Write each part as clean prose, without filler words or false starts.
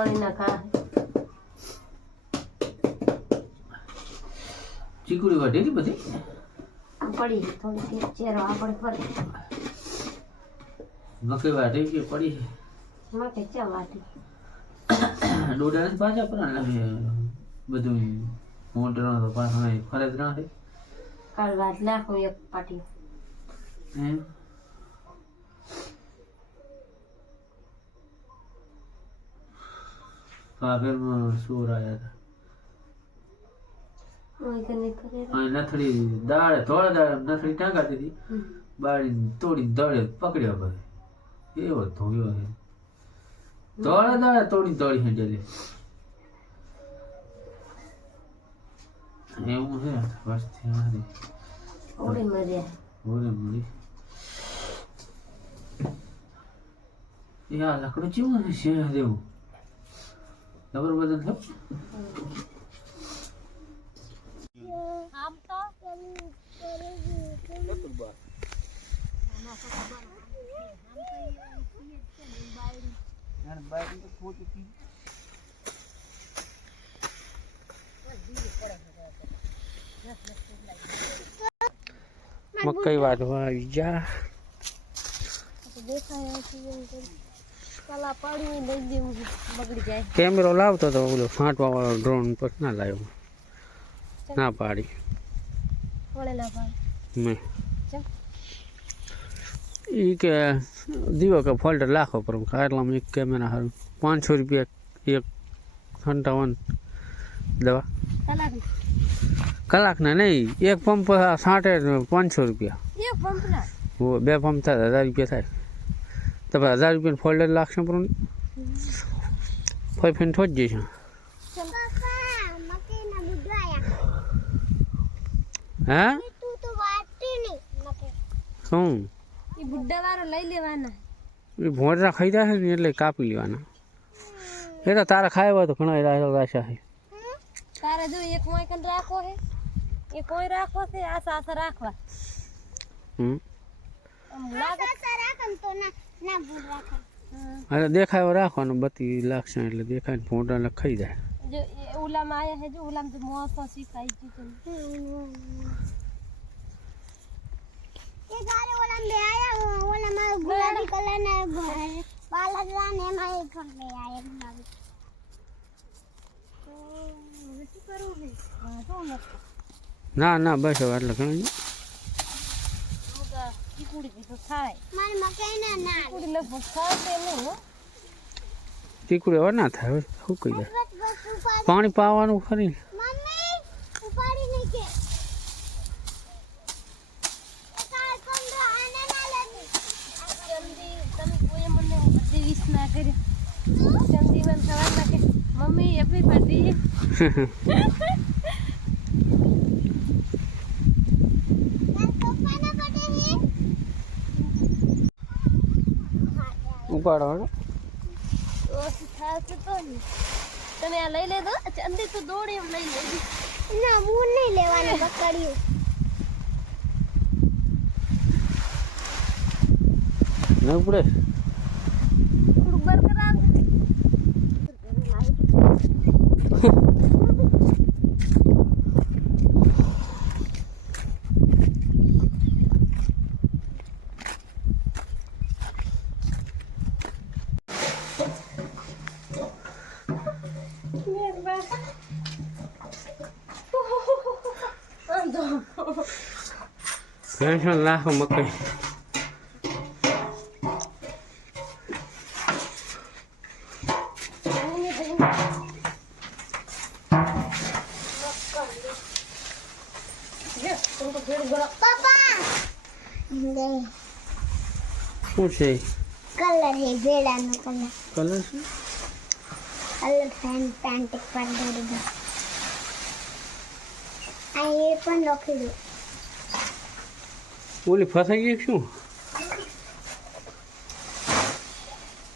पानी ना खा ચીકુડી વાટેલી બધી पड़ी थोड़ी सी चेहरा पड़े पर મકઈ વાટે કે પડી मैं के क्या वाटी ડોડા ને પાછા પણ બધું મોટર તો પાછા ફરજ ના છે काल बात लाखों एक पाटी એમ પાગલમાં સોર આયા હતા वही करने करे અહીં નથડી દાળ થોડા દાળ નથડી ટાંકાતી હતી બાળી તોડીને દળે પકડ્યો બધે એવો ધોયો છે થોડા દાળ તોડી હેડેલી એવું છે વસ્તી મારી ओड़ी मरिया ઓરે મળી યા લકડું ચેવું છે દેવું જબર બદલ થયો हम तो મકઈ વાઢવા આવી જા कला पड़ी नहीं दे बगड़ी जाए કેમેરો લાવતો તો ઓલો ફાંટવા વાળો ડ્રોન પર ના લાવ્યો ના પાડી थोड़े ला पाड़ મેં चल એ કે દીવો કે ફોલ્ડર લાખો પર આટલામાં એક કેમેરા સારું 500 રૂપિયા એક 57 દવા कला કલાકના નહીં એક પંપ 500 રૂપિયા ये पंप ना હો બે પંપ થાય 1000 રૂપિયા થાય તો 1000 રૂપિયાનું ફોલ્ડર લાગશે પણ ફોઈ ફેન થોજ જઈશ હા શું ये बुड्ढा वारो लई लेवाना એ ભોંડરા ખાઈ જાય ને એટલે કાપી લેવાના એ તો તારા ખાવા તો ઘણા રાશા છે तारा जो एक मोय कन राखो है ये कोई राखो से आसा आसा राखवा लागे आसा राखन तो ना बुड राखा अरे देखायो રાખવાનો બત્તી લાગશે એટલે દેખાય ફોટા લખાઈ જાય जो ये उला में आया है जो उला में जो मौसम सिखाई थी तो ये गारे उला में आया उला में गुलाबी कलर ना बाला जाने में एक में आया गुलाबी तो શું કરું છે તો ના ના બસ હવે એટલે ઘણા ચીકુડી તો થાય મારી મકાઈ ના ના ચીકુડી લગભગ થાય તે નહીં હો ચીકુડી હવે ના થાય હવે શું કહી જાય પાણી પાવાનું ખરી મમ્મી ઉપાડી નહીં કે કાલ કંદો આને ના લેતી જલ્દી તમે કોઈ મને બધી વિશ ના કરી જલ્દી મને સવાર ના કે મમ્મી હેપી બર્થડે ઉપાડો હળો તમે આ લઈ લેજો ચંદી તો દોડી એમ લઈ લેજો ના હું નહીં લેવાની પકડ્યું ન ઉપડે થોડું બરકરાર ટેન્શન લાખો મકઈ શું છે કલર હે ભેડાનો કલર કલર છે કલર પેન્ટ પર દોડી દો આ એ પણ લખી દો ઓલી ફસાઈ ગઈ શું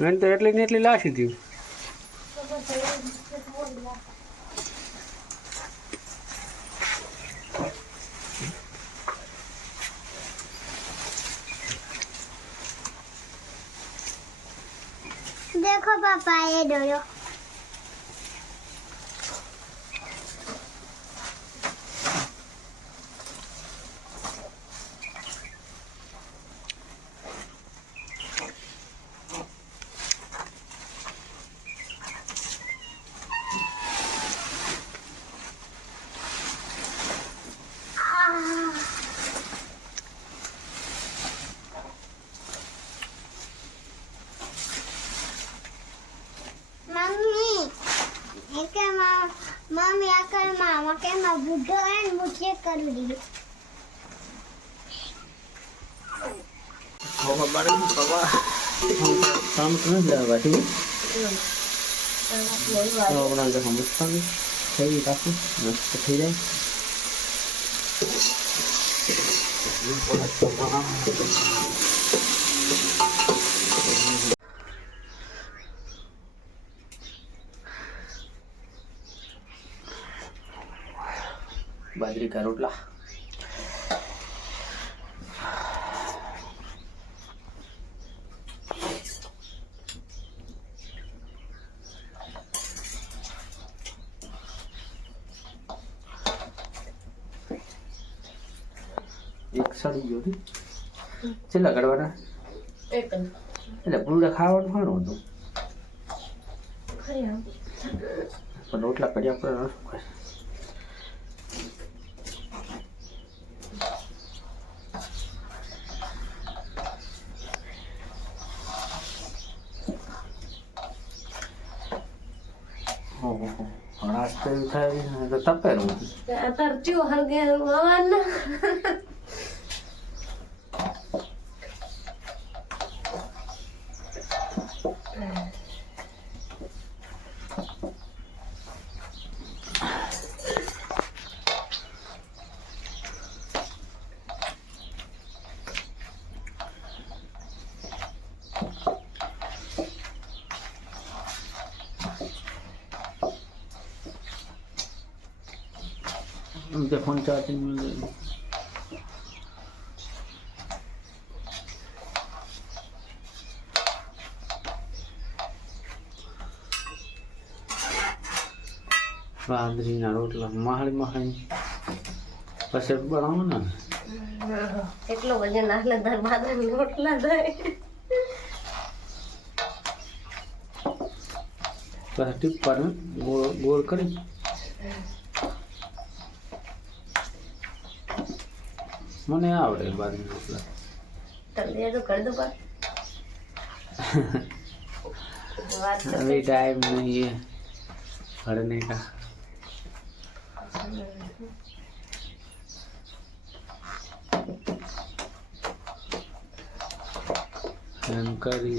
એને તો એટલી ને એટલી લાશી હતી देखो पापा ये डोयो મમ્મી આ કર મામા કે માં બુઢો હે ને હું ચેક કરી દીધું હવે બાળી પવા કામ કરે લેવા ઠીક તો બના દે હમ ખાવી થઈ કાફી મસ્ત થઈ જાય बाजरी का रोटला एक साड़ी जोड़ी चला करवाना એક એટલે પૂરા ખાવાનું ખાવાનું હતું ખરી પણ રોટલા કર્યા પર નાસ્તો થાય તો તપેલું અત્યારે ચિયો હલગે હલવાન उनके फोन चार्जिंग मिल जाएगी बाजरीना रोटला महाड़ी महाड़ी પછી બનાવો ને કેટલો વજન આટલે દર બાજરાના રોટલા થાય પછી ટીપ પર ગોળ ગોળ કરી મને આવડે બાજરીના રોટલા તને તો कर दो पर अभी टाइम नहीं है पढ़ने का जानकारी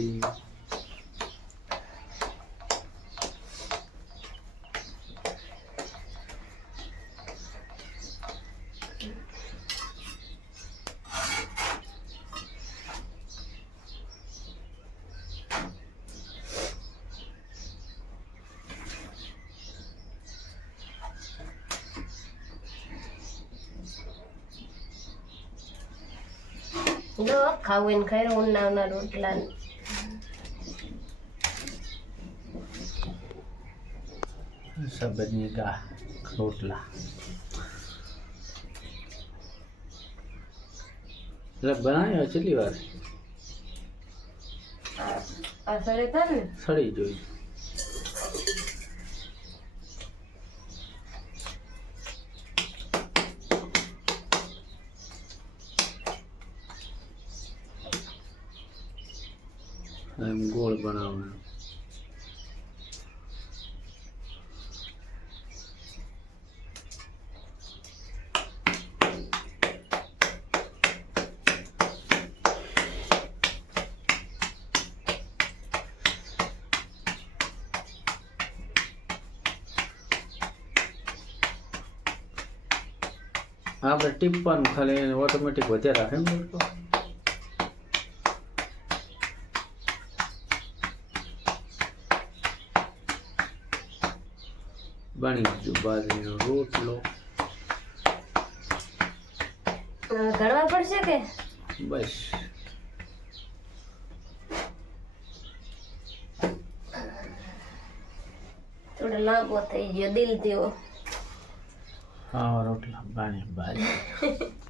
જો ખાવું ખાઈ ઉનાળાના રોટલા सब बनेगा रोटला मतलब बनाया चली बार આ સડે થાય ને सड़ी जोई गोल बनाना આપણે ટીપવાનું ખાલી ઓટોમેટિક વધ્યા રાખે ને બની ગયું બાજરીનો રોટલો ઘડવા પડશે કે બસ થોડો લાંબો થઈ ગયો દિલ જેવો હા રોટલા બની બાજરી